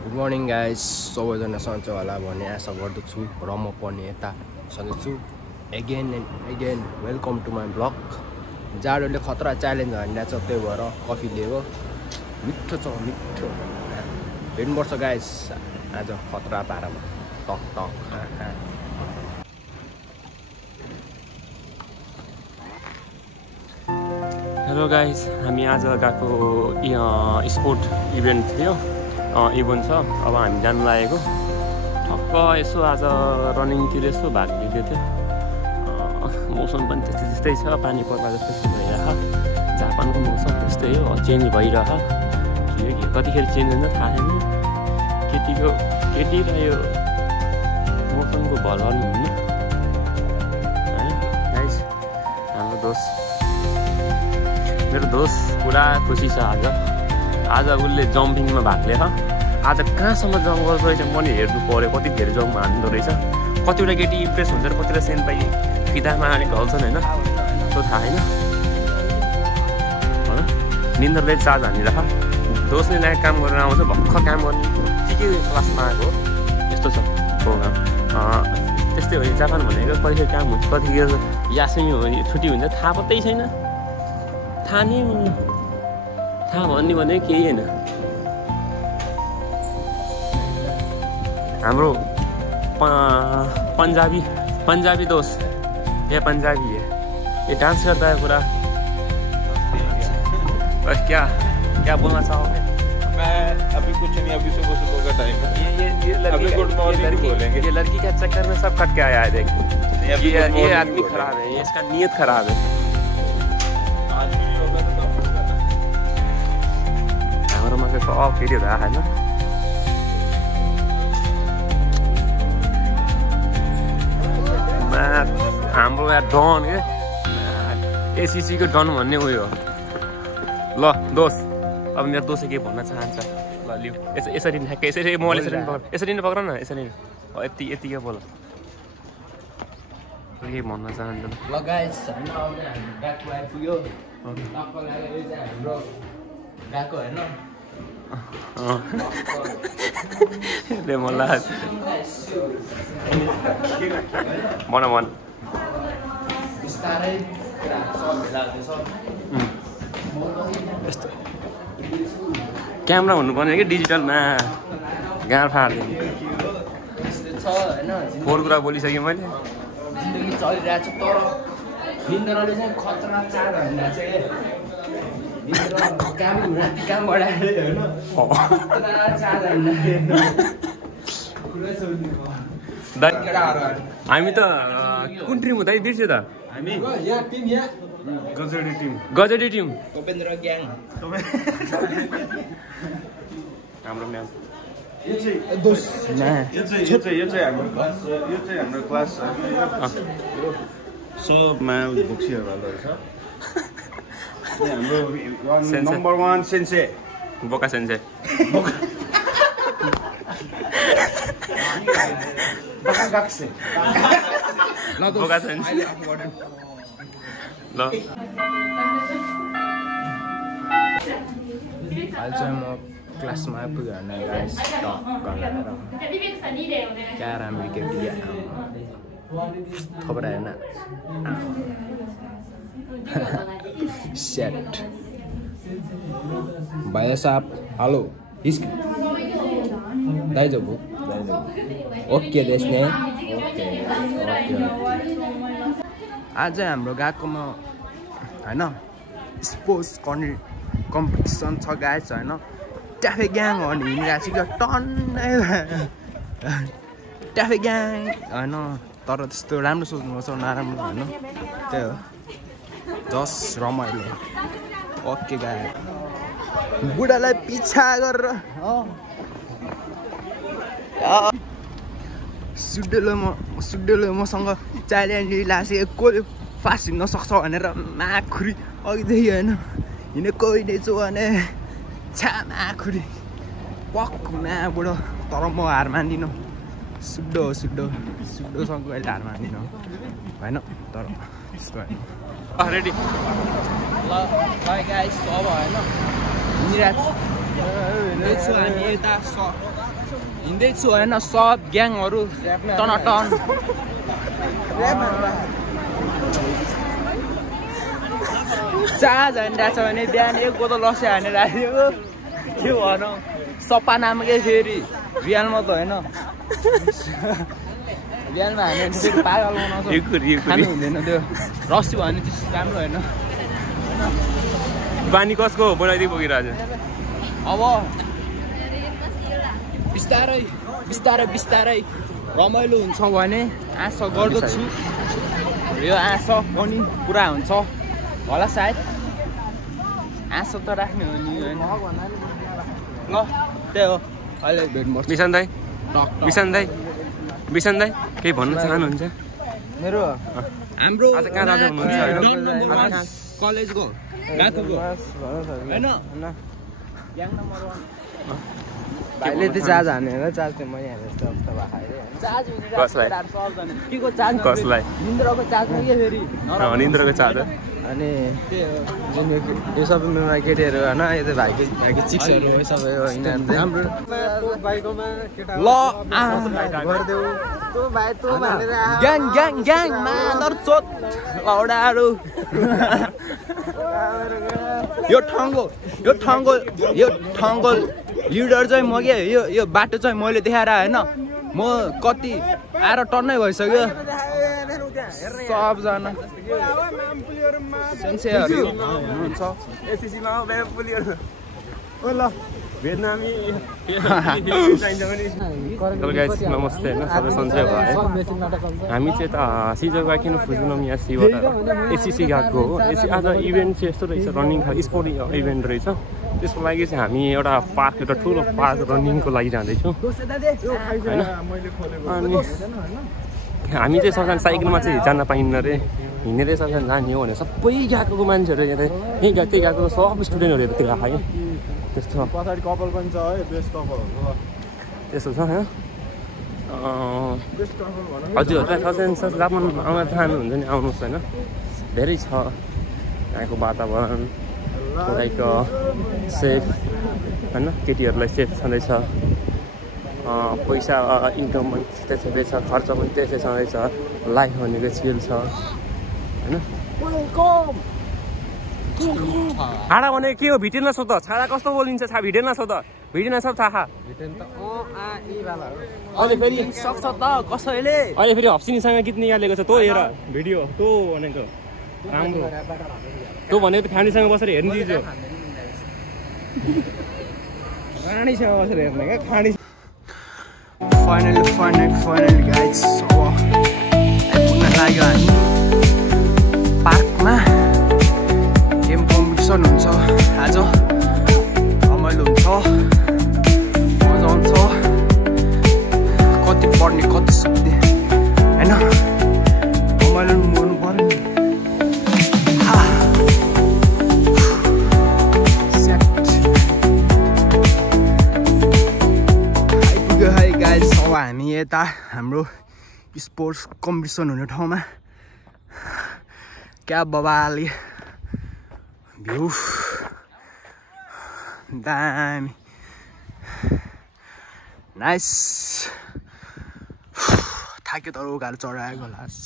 Good morning guys, सबैजना सन्चै होला भन्ने आशा गर्दछु र म पनि यता सन्चै छु। Again and again welcome to my vlog. जाडोले खतरा च्यालेन्ज हानिरहेछ, त्यही भएर कफी लिएको। मिठो छ मिठो। हेर्नुपर्छ गाइस, आज खतरा पारामा टक टक। हेलो गाइस, हामी आज गएको स्पोर्ट इभेन्ट थियो, इभेन्ट छ। अब हामी जानु लागेको ठक्क यसो आज रनिङतिर यसो भाग लिँदै थियो। मौसम पनि त्यस्तै छ, पानी पर्ला जस्तो भइरहेको। जापानको मौसम त्यस्तै हो, चेन्ज भइरहेको। के कतिखेर चेन्ज हुन्छ थाहा छैन। केटी र यो मौसमको भरभर हुनु गाइस। हाम्रो दोस्त, मेरो दोस्त पुरा खुसी छ आज उसले जम्पिङमा भाग लिएर। आज कहाँसम्म जम्प गर्दो रहेछ पनि हेर्नु पऱ्यो, कति धेरै जम्प हान्दो रहेछ। कतिवटा केटी इम्प्रेस हुन्छ र कतिवटा सेन पाइ फिदामा अलिक ढल्छन् होइन, त्यो थाहा छैन। निन्द्रले चार्ज हानिरह। दोस्तले नयाँ काम गरेर आउँछ, भर्खर काम गर्ने के क्लासमा आएको यस्तो छ प्रोग्राम। त्यस्तै हो जापान भनेको, कतिखेर काम हुन्छ, कतिखेर यासेमी हो, छुट्टी हुन्छ, थाहा पत्तै छैन। थाहा भन्ने भने केही होइन। हाम्रो पंजाबी दोस्त, ये पंजाबी है, ये डांस करता है पूरा। बस क्या बोलना चाहोगे? मैं अभी कुछ नहीं, अभी सुबह का टाइम है। ये लड़की के चक्कर में सब कट के आया है। देख ये आदमी खराब है, ये इसका नीयत खराब है। हाम्रोमा चाहिँ सब फेरि रहा होइन। हाम्रो यहाँ डन के एसिसीको डन भन्ने उयो। ल दोस्त, अब मेरो दोस्त के भन्न चाहन्छ? ल लिऊ, यसरी ठ्याक्कै यसरी मोबाइल यसरी नै पक्र न, यसरी यति के बोल, के भन्न चाहन्छ? ल गाइस, हामी ब्याक आइपुग्यो। तपाईँलाई यो चाहिँ हाम्रो गएको होइन। मलाई भन बिस्तारै यस्तो क्यामेरा हुनुपर्ने कि डिजिटलमा गाँड फाट्दैन। फोहोर कुरा बोलिसकेँ मैले। जिन्दगी चलिरहेको छ, तर निन्द्राले चाहिँ खतरा चाड भनिरहेको छ। काम राति काम बढाएर होइन, हामी त कुन टिम हो त? बिर्स्यो त हामी। गजडी टिम उपेन्द्र ग्याङ हाम्रो म्याम। यो चाहिँ हाम्रो क्लास सबमा बोक्सीहरू रहेछ। हाम्रो नम्बर 1 सेन्से बोका सेन्से। बोका सेन्से। ल अहिले चाहिँ म क्लासमा आइपुग्यो भने गाइस क्या राम्रो केटी खबर आएन। सेट भैया साहब, हेलो दाइजोबु ओके देख्ने। आज हाम्रो गएकोमा होइन स्पोर्ट्स कम्पिटिसन छ गाइस होइन। ट्राफिक ग्याङ हो भने हिँडिरहेको छ क्या टन्नै ट्राफिक ग्याङ होइन, तर त्यस्तो राम्रो सोच्नुपर्छ, नराम्रो होइन। त्यही हो, जस रमाइलो। ओके गाए बुढालाई पिछा गरेर सुड्डेलो मसँग च्यालेन्ज लासे कसले फास्ट हिँड्न सक्छ भनेर माखुरी अघिदेखि होइन हिँडेको हिँडेछु भने छ्या माखुरी पक बुढो। तर म हार मान्दिनँ, सुड्डोसँग अहिले हार मान्दिनँ होइन, तर त्यस्तो होइन। रेडी ल गाइस, अब होइन हिँडिरहेको छु हामी यता हिँड्दैछु होइन सब ग्याङहरू टनटन चार्ज हानिरहेको छ भने बिहान एक बोतल लस्सी हानेर आइदिएको के भनौँ सपा नामकै फेरि रियलमा त होइन बिहानमा हाने फेरि पागल बनाउँछ खानु हुँदैन त्यो रस्सी भयो भने त्यस्तो राम्रो होइन बानी कसको बनाइदिइ पुगिरहेको अब बिस्तारै बिस्तारै बिस्तारै रमाइलो हुन्छ भने आशा गर्दछु यो आशा पनि पुरा हुन्छ होला सायद आशा त राख्ने हो नि होइन ल त्यही हो अहिले भेट पर्छ बिसन दाई केही भन्न चाहनुहुन्छ मेरो हाम्रो आज कहाँ जाँदै हुनुहुन्छ कलेजको गान्तोकको होइन भाइले त चार्ज हानेर चार्ज चाहिँ मैले हाने जस्तो अवस्था भएको कसलाई निन्द्राको चार्ज के फेरि निन्द्राको चार्ज अनि जुन यो सबै मेरोमा केटीहरू होइन यो त भाइको चिक्सहरू हो सबै हो राम्रो ग्याङ ग्याङ ग्याङ मादर चोत लौडाहरू यो ठाउँको लिडर चाहिँ म के यो बाटो चाहिँ मैले देखाएर होइन म कति आएर टन्नै भइसक्यो सबजना सेन्सेहरू हुनुहुन्छ नमस्ते होइन सबै सन्चै भयो हामी चाहिँ त सिजोगा किन फुजुलम या सीबाट एसिसी गएको हो आज इभेन्ट चाहिँ यस्तो रहेछ रनिङ खालको स्पोर्ट इभेन्ट रहेछ त्यसको लागि चाहिँ हामी एउटा पार्क एउटा ठुलो पार्क रनिङको लागि जाँदैछौँ होइन अनि हामी चाहिँ सबजना साइकलमा चाहिँ जान पाइन्न अरे हिँडेरै सबजना जाने हो भने सबै गएको मान्छेहरू यहीँ गएको सब स्टुडेन्टहरू यतातिर आयो त्यस्तो पछाडि कपाल पनि छ है बेस्ट कपाल त्यस्तो छ हजुरहरूलाई सबै जापान आउन चाहनुहुन्छ नि आउनुहोस् होइन धेरै छ यहाँको वातावरण लाइक सेफ होइन केटीहरूलाई सेफ छँदैछ पैसा इन्कम पनि त्यस्तै छ खर्च पनि त्यस्तै छँदैछ लाइफ भनेको स्किल छ होइन छाडा भनेको के हो भिटेन सो त छाडा कस्तो बोलिन्छ भिटेन सो त भिटेन सब थाहा अहिले फेरि सक्छ त कसैले अहिले फेरि हप्सिनीसँग गीत निकालेको छ तँ हेर भिडियो तँ भनेको राम्रो तँ भनेको त फ्यामिलीसँग बसेर हेर्नु दिन्छु खाँडीसँग बसेर हेर्ने क्या खाँडी फाइनली गाइज अब आइपुग्न लाग्यो हामी पार्कमा गेम कम्पिटिसन हुन्छ आज रमाइलो हुन्छ मजा आउँछ कति पढ्ने कति सुत्ने होइन रमाइलो गर्नु पर्यो आइपुग्यो है गाइज अब हामी यता हाम्रो स्पोर्ट्स कम्पिटिसन हुने ठाउँमा क्या बबाले भ्यू दामी नाइस थाक्यो तर उकालो चढाएको लास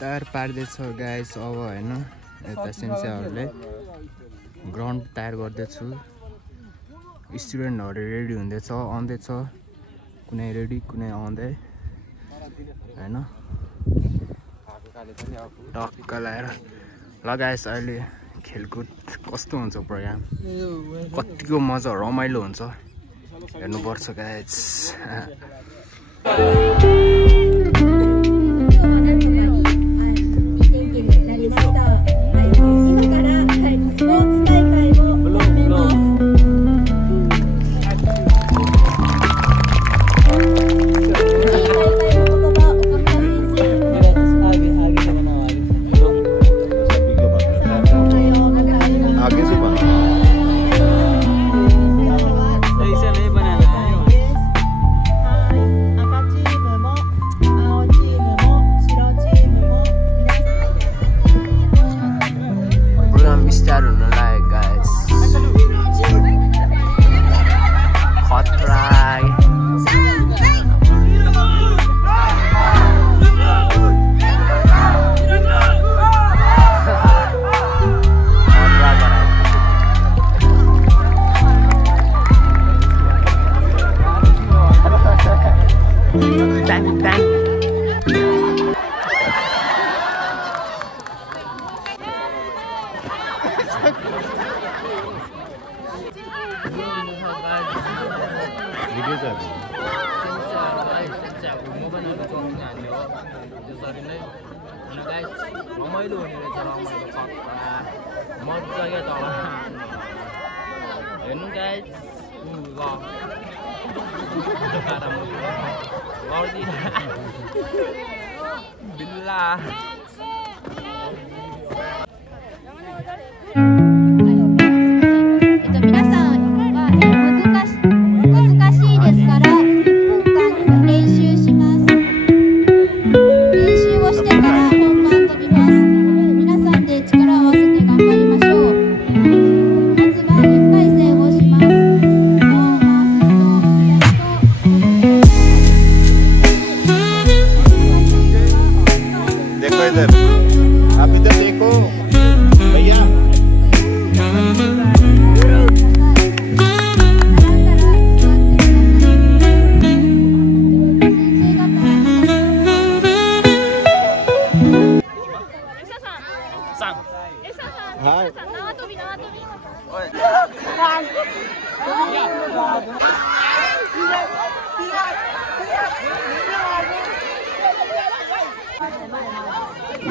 तयार पार्दैछ गाइस अब होइन यता सेन्सेहरूले ग्राउन्ड तयार गर्दैछु स्टुडेन्टहरू रेडी हुँदैछ आउँदैछ कुनै रेडी कुनै आउँदै होइन टक्क लगाएर लगाएछ अहिले खेलकुद कस्तो हुन्छ प्रोग्राम कतिको मजा रमाइलो हुन्छ हेर्नुपर्छ गाइस भिडियो छ मोबाइलमा चलाउने हामी हो त्यसरी नै अनि गाइस रमाइलो हुने रहेछ रमाइलो पक्का मजा क्या तल हेर्नु गाइस बिल्ला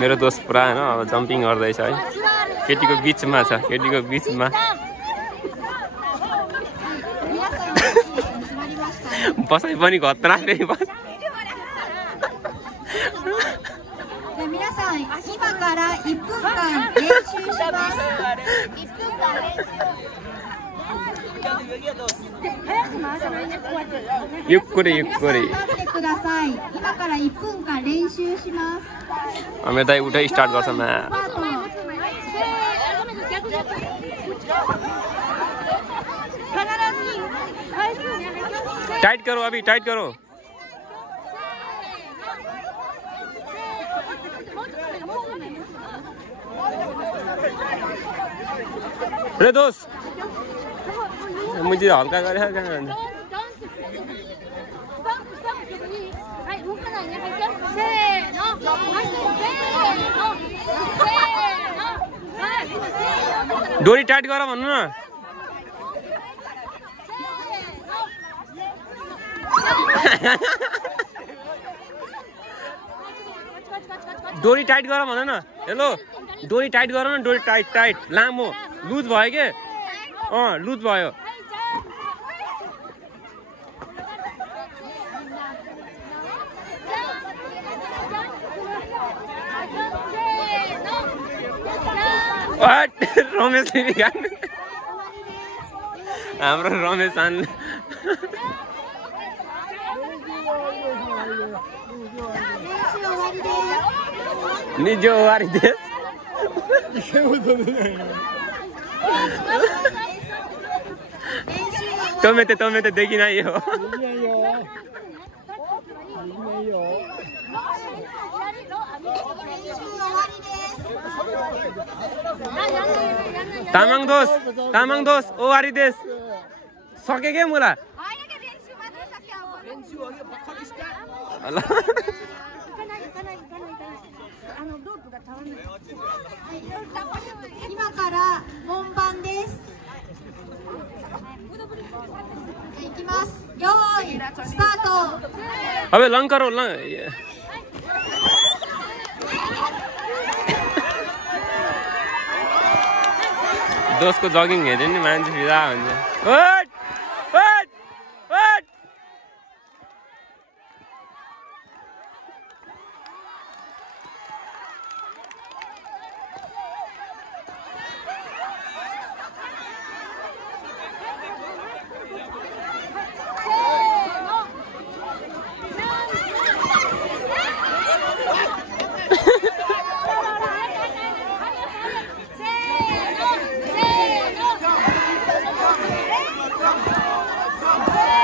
मेरो दोस्त पुरा हैन अब जम्पिङ गर्दैछ है केटीको बीचमा छ केटीको बीचमा बसाइ पनि घत्रा फेरि बस 皆さん今から1分間練習します1分間練習 ゆっくりゆっくり 待ってください今から1分間練習します हामी दाइ उठै स्टार्ट गर्छ म टाइट करो अभी टाइट करो रे दोस्त मुझे हल्का गरे कहाँ डोरी टाइट गर भन्नु न डोरी टाइट गर भन न हेलो डोरी टाइट गर न डोरी टाइट टाइट लामो लुज भयो के लुज भयो रमेशले बिगार्नु हाम्रो रमेश निजो वारिदेश तोमेते देखी नहीं हो तामाङ दोस्त ओ वारिदेश सके के मुला अबे लङ करो लङ दोस्तको जगिङ हेर्यो नि मान्छे फिदा हुन्छ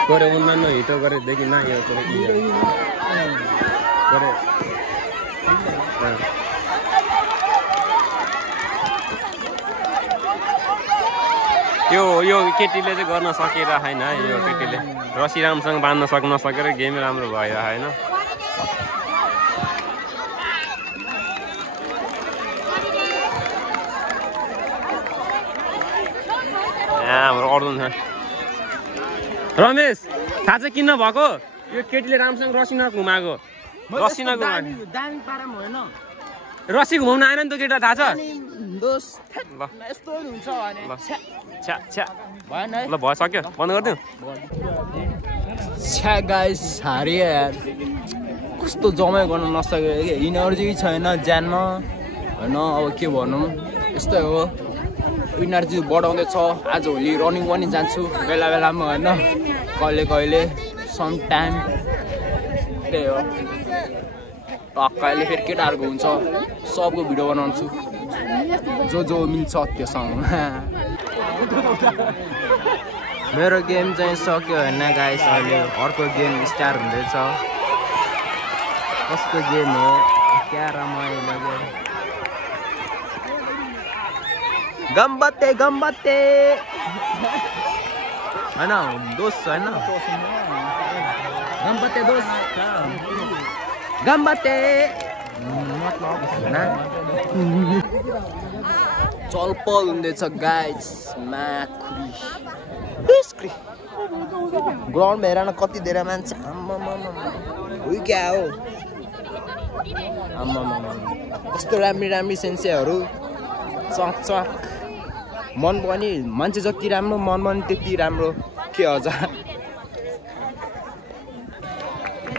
Kore unnan no hito kore deki na yo kore iya. Kore. यो केटीले चाहिँ गर्न सकेर हैन यो केटीले रसी रामसँग बाँध्न नसकेर गेम राम्रो भयो हैन हाम्रो अर्जुन छ रमेश थाहा चाहिँ किन भएको यो केटीले राम्रोसँग रसी नघुमाएको रसी नघुमाएको दामी पाराम होइन रसी घुमाउन आएन नि त केटा थाहा छ ल यस्तो हुन्छ भने छ्या छ्या भएन है ल भइसक्यो बन्द गरिदिउँ छ्या गाइस हारियो यार कस्तो जमाइ गर्न नसक्यो कि इनर्जी छैन ज्यानमा होइन अब के भनौँ यस्तै हो इनर्जी बढाउँदैछ आजभोलि रनिङ पनि जान्छु बेला बेलामा होइन कहिले कहिले सम टाइम त्यही हो टक्कैले फेरि केटाहरूको हुन्छ सबको भिडियो बनाउँछु जो मिल्छ त्योसँग मेरो गेम चाहिँ सक्यो होइन गाइस अहिले अर्को गेम स्टार्ट हुँदैछ कस्तो गेम हो क्या रमाइलो गम्बते गम्बते होइन दोष होइन गम्बते दोष गम्बते मतलब चलपल हुँदैछ गाइस माखुरी ग्राउन्ड हेर न कति धेरै मान्छे क्या हो कस्तो राम्री सेन्सेहरू चक चक मन पनि मान्छे जति राम्रो मन पनि त्यति राम्रो के अझ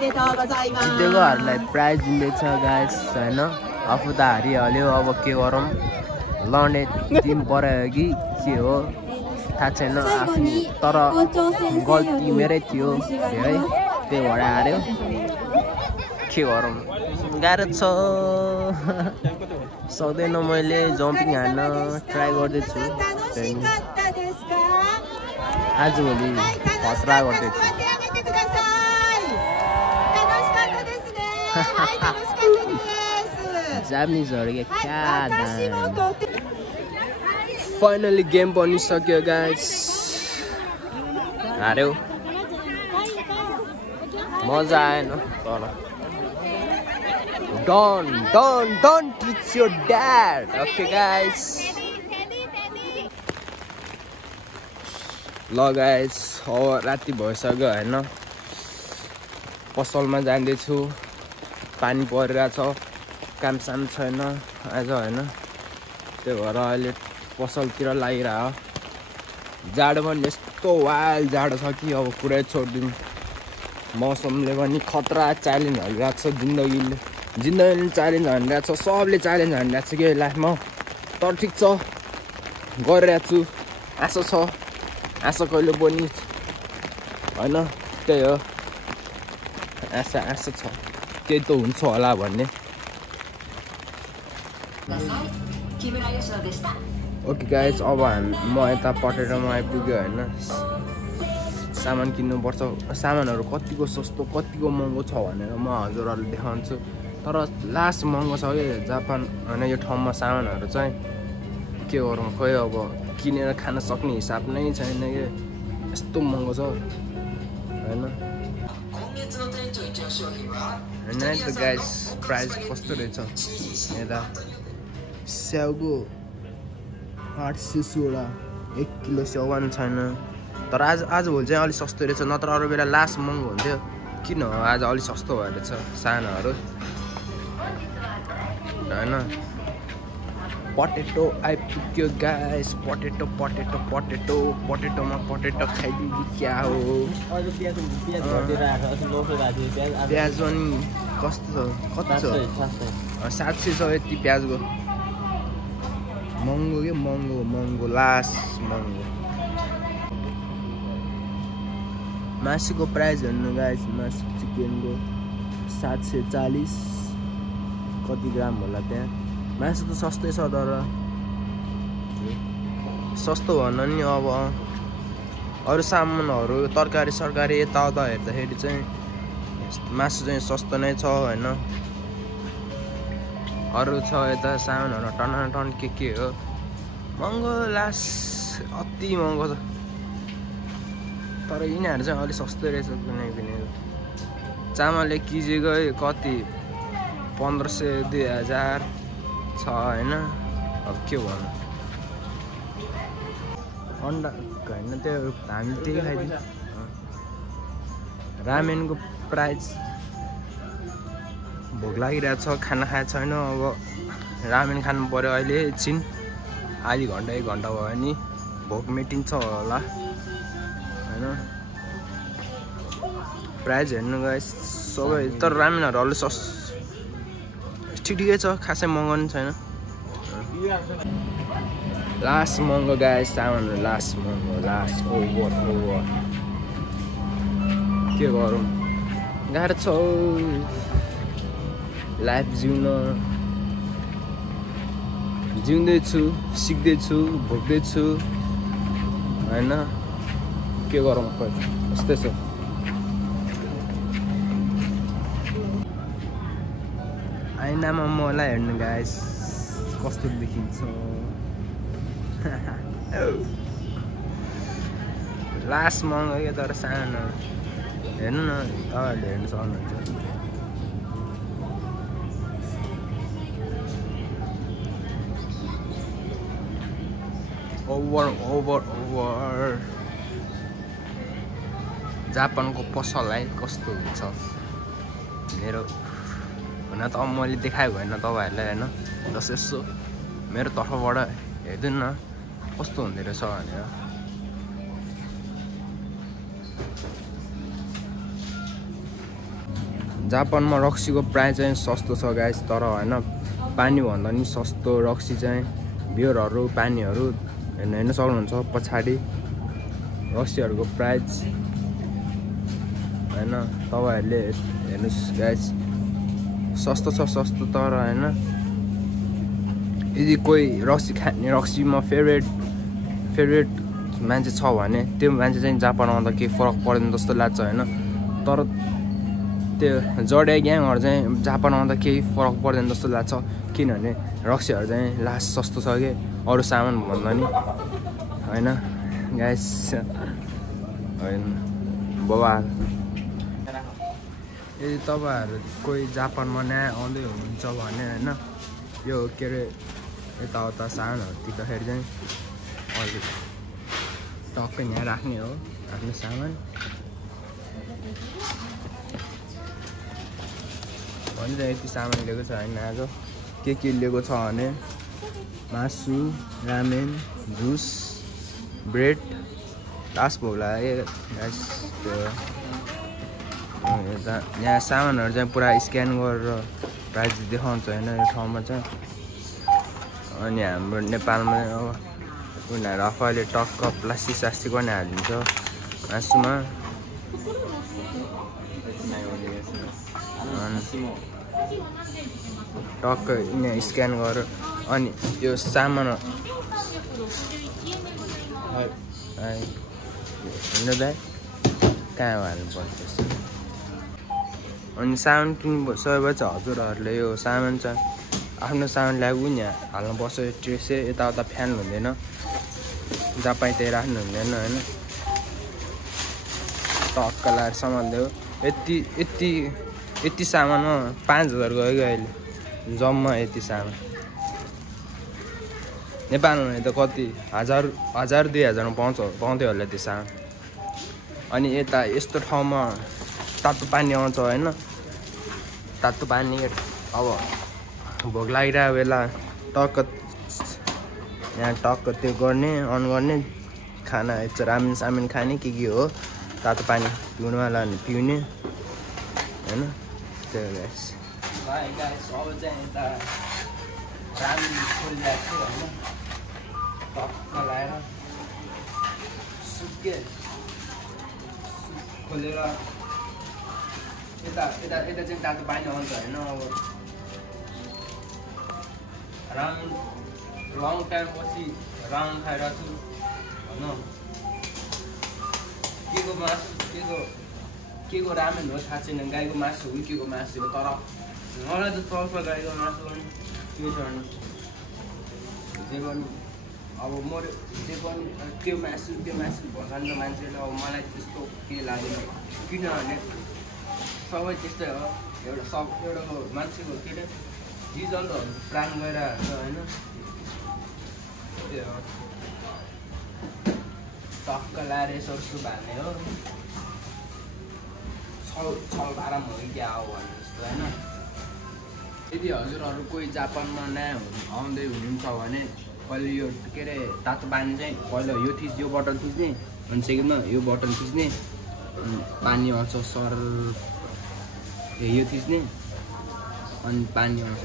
जितेकोहरूलाई प्राइज दिँदैछ गाइस होइन आफू त हारिहाल्यो अब के गरौँ लड्ने टिम परायो कि के हो थाहा छैन आफ्नो तर गल्ती मेरै थियो धेरै त्यही भएर हार्यो के गरौँ गाह्रो छ सक्दैन मैले जम्पिङ हान्न ट्राई गर्दैछु आजभोलि खतरा गर्दैछु जापानिजहरू क्या फाइनली गेम बनिसक्यो गाइस हार्यो मजा आएन तर don't teach your dad okay guys ल गाइस अब राति भइसक्यो होइन पसलमा जाँदैछु पानी परिरहेछ कामसाम छैन आज होइन त्यही भएर अहिले पसलतिर लागिरह जाडो पनि यस्तो वाइल्ड जाडो छ कि अब पुरै छोडिदिउँ मौसमले पनि खतरा च्यालेन्ज हालिरहेको छ जिन्दगीले च्यालेन्ज हानिरहेको छ सबले च्यालेन्ज हानिरहेको छ कि लाइफमा तर ठिक छ गरिरहेको छु आशा छ आशा कहिले पनि होइन त्यही हो आशा छ केही त हुन्छ होला भन्ने ओके गाइज अब म यता पटेटोमा आइपुग्यो होइन सामान किन्नुपर्छ सामानहरू कतिको सस्तो कतिको महँगो छ भनेर म हजुरहरूले देखाउँछु तर लास्ट महँगो छ कि जापान होइन यो ठाउँमा सामानहरू चाहिँ के गरौँ खोइ अब किनेर खान सक्ने हिसाब नै छैन कि यस्तो महँगो छ होइन त गाइस प्राइस कस्तो रहेछ यता स्याउको 800 1 किलो स्याउ पनि छैन तर आजभोलि चाहिँ अलिक सस्तो रहेछ नत्र अरू बेला लास्ट महँगो हुन्थ्यो किन हो आज अलिक सस्तो भएर छ सानाहरू होइन पटेटो आइपुग्यो गाइस पटेटोमा पटेटो खाइदियो क्या हो प्याज पनि कस्तो कति छ 700 छ यति प्याजको महँगो के महँगो लास्ट महँगो मासुको प्राइस हेर्नु गाइस मासु चिकनको 740 कति ग्राम होला त्यहाँ मासु त सस्तै छ तर सस्तो भन्न नि अब अरू सामानहरू तरकारी सरकारी यताउता हेर्दाखेरि चाहिँ मासु चाहिँ सस्तो नै छ होइन अरू छ यता सामानहरू टन के हो महँगो लास्ट अति महँगो छ तर यिनीहरू चाहिँ अलिक सस्तो रहेछ कुनै पनि चामल 1 केजीको कति 1500 2000 छ होइन अब के भन्नु अन्डा होइन त्यो हामी त्यही खाइदिन्छ रामेनको प्राइस भोक लागिरहेको छ खाना खाएको छैन अब रामेन खानु पर्यो अहिले एकछिन आधी घन्टा 1 घन्टा भयो भने भोक मेटिन्छ होला हैन प्राइस हेर्नु गाइस सबै तर रामेनहरु अलि ठिकै छ खासै महँगो नि छैन लास्ट महँगो गाइस सामानहरु लास्ट महँगो लास्ट ओभर के गरौँ गाह्रो छ लाइफ जिउँदैछु सिक्दैछु भोग्दैछु हैन के गरौँ यस्तै छ आइनामा मलाई हेर्नु गाइस कस्तो देखिन्छ लास्ट महँगो के तर सानो हेर्नु न तपाईँहरूले हेर्नु सक्नुहुन्छ ओभर जापानको पसल है कस्तो हुन्छ मेरो हुन त मैले देखाएको होइन तपाईँहरूलाई होइन जस यसो मेरो तर्फबाट हेरिदिनु न कस्तो हुँदो रहेछ भनेर जापानमा रक्सीको प्राइस चाहिँ सस्तो छ गाइस तर होइन पानी भन्दा नि सस्तो रक्सी चाहिँ बियरहरू पानीहरू हेर्न सक्नुहुन्छ पछाडि रक्सीहरूको प्राइस होइन तपाईँहरूले हेर्नुहोस् गाइस सस्तो छ सस्तो तर होइन यदि कोही रक्सी खाने रक्सीमा फेभरेट मान्छे छ भने त्यो मान्छे चाहिँ जापान आउँदा केही फरक पर्दैन जस्तो लाग्छ होइन तर त्यो जडिया ग्याङहरू चाहिँ जापान आउँदा केही फरक पर्दैन जस्तो लाग्छ किनभने रक्सीहरू चाहिँ लास्ट सस्तो छ कि अरू सामान भन्दा नि होइन गाइस होइन बवाल यदि तपाईँहरू कोही जापानमा नयाँ आउँदै हुनुहुन्छ भने होइन यो के अरे यताउता सामानहरू टिक्दाखेरि चाहिँ अलिक टक्कै यहाँ राख्ने हो आफ्नो सामान भन्छ यति सामान लिएको छ होइन आज के लिएको छ भने मासु रामेन जुस ब्रेड लास्ट भोग लाग्यो यहाँ सामानहरू चाहिँ पुरा स्क्यान गरेर प्राइस देखाउँछ होइन यो ठाउँमा चाहिँ अनि हाम्रो नेपालमा अब उनीहरू आफैले टक्क प्लास्टिक पनि हालिदिन्छ मासुमा टक्क यहाँ स्क्यान गरेर अनि यो सामान होइन दाइ कहाँ हाल्नुपर्छ अनि सामान किन्नु सबै चाहिँ हजुरहरूले यो सामान चाहिँ आफ्नो सामान ल्याएको यहाँ हाल्नुपर्छ यो ट्रेसै यताउता फ्यान हुँदैन जहाँ पाइ त्यही राख्नु हुँदैन होइन टक्क लगाएर सामान दियो यति सामानमा 5000 गयो कि अहिले जम्मा यति सामान नेपालमा त कति 1000-2000 पाउँथ्यो होला त्यो सामान अनि यता यस्तो ठाउँमा तातो पानी आउँछ होइन तातो पानी अब भोक लागिरहेको बेला टक्क यहाँ टक्क त्यो गर्ने अन गर्ने खाना रामेन सामेन खाने के हो तातो पानी पिउनुवाला पिउने होइन त्यो गाइस अब चाहिँ यता रामेन खोलिरहेको छु होइन टक्क लगाएर सुप खोलेर यता चाहिँ तातो पानी आउँछ होइन अब रामेन लङ टाइम पछि रामेन खाइरहेको छु होइन के को रामेन हो थाहा छैन गाईको मासु हो के को मासु हो तर मलाई त चल्छ गाईको मासु पनि के छ जे पनि अब म जे पनि त्यो मासु भन्छन् त मान्छेले अब मलाई त्यस्तो केही लाग्दैन किनभने सबै त्यस्तै हो एउटा मान्छेको के अरे जीवजन्तुहरू प्राण गइरहेको छ होइन त्यो हो टक्क लाएर यसो हाल्ने हो छल आराम हो कि क्या हो भन्ने जस्तो होइन यदि हजुरहरू कोही जापानमा नयाँ आउँदै हुनुहुन्छ भने पहिले यो के अरे तातो पानी चाहिँ पहिला यो बटन थिच्ने अनि सेकेन्डमा यो बटन थिच्ने पानी आउँछ सर यो थिच्ने अनि पानी आउँछ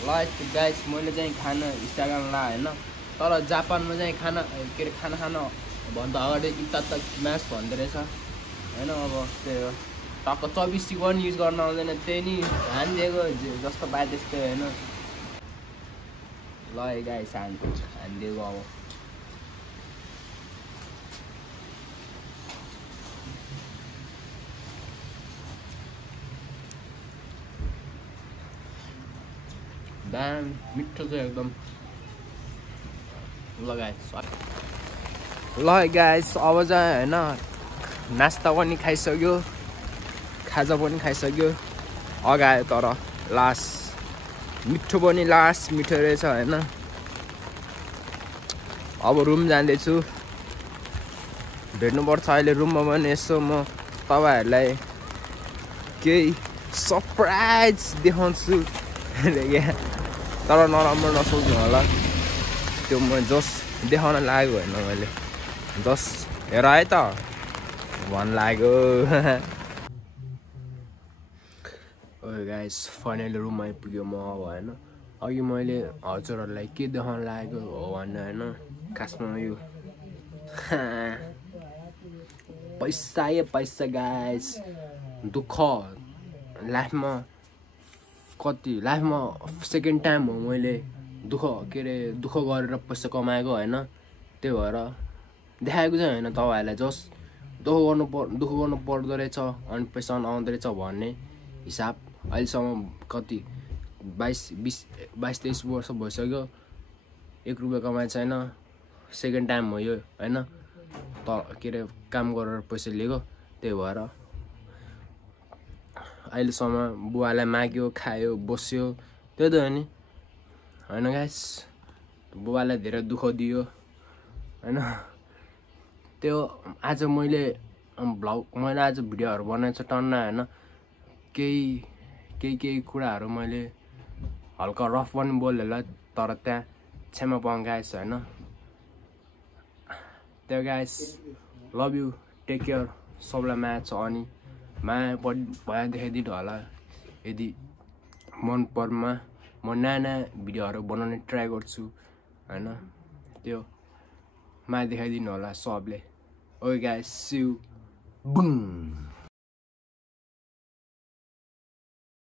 ल गाइस मैले चाहिँ खाना इन्स्टाग्राम ला होइन तर जापानमा चाहिँ खाना के अरे खाना भन्दा अगाडि इत्ता म्याच भन्दो रहेछ होइन अब त्यो टक्क 24 सेकेन्ड युज गर्न आउँदैन त्यही नि हानिदिएको जस्तो पाए त्यस्तै होइन ल गाइस हानिदिएको अब दाम मिठो छ एकदम ल गाइस अब चाहिँ होइन नास्ता पनि खाइसक्यो खाजा पनि खाइसक्यो अगायो तर लास्ट मिठो पनि लास्ट मिठो रहेछ होइन अब रुम जाँदैछु भेट्नुपर्छ अहिले रुममा पनि यसो म तपाईँहरूलाई केही सरप्राइज देखाउँछु तर नराम्रो नसोच्नु होला त्यो म जस्ट देखाउन लागेको होइन मैले जस्ट हेर है त भन्न लाग्यो ओके गाइस फाइनली रुममा आइपुग्यो म अब होइन अघि मैले हजुरहरूलाई के देखाउन लागेको हो भने होइन खासमा यो पैसा गाइस दुःख लाइफमा सेकेन्ड टाइम हो मैले दुःख गरेर पैसा कमाएको होइन त्यही भएर देखाएको चाहिँ होइन तपाईँहरूलाई जस्ट दुःख गर्नु पर्दो रहेछ अनि पैसा आउँदो रहेछ भन्ने हिसाब अहिलेसम्म कति 22-23 वर्ष भइसक्यो 1 रुपियाँ कमाएको छैन सेकेन्ड टाइम हो यो होइन त के अरे काम गरेर पैसा लिएको त्यही भएर अहिलेसम्म बुवालाई माग्यो खायो बस्यो त्यो त हो नि होइन गाइस बुवालाई धेरै दुःख दियो होइन त्यो आज मैले आज भिडियोहरू बनाएको छु टन्न होइन केही कुराहरू मैले हल्का रफ पनि बोलेला तर त्यहाँ क्षमा पाऊँ गाइस होइन त्यो guys love you take care सबलाई माया छ अनि माया भए देखाइदिनु होला यदि मन परमा म नयाँ भिडियोहरू बनाउने ट्राई गर्छु होइन त्यो माया देखाइदिनु होला सबले okay guys see you boom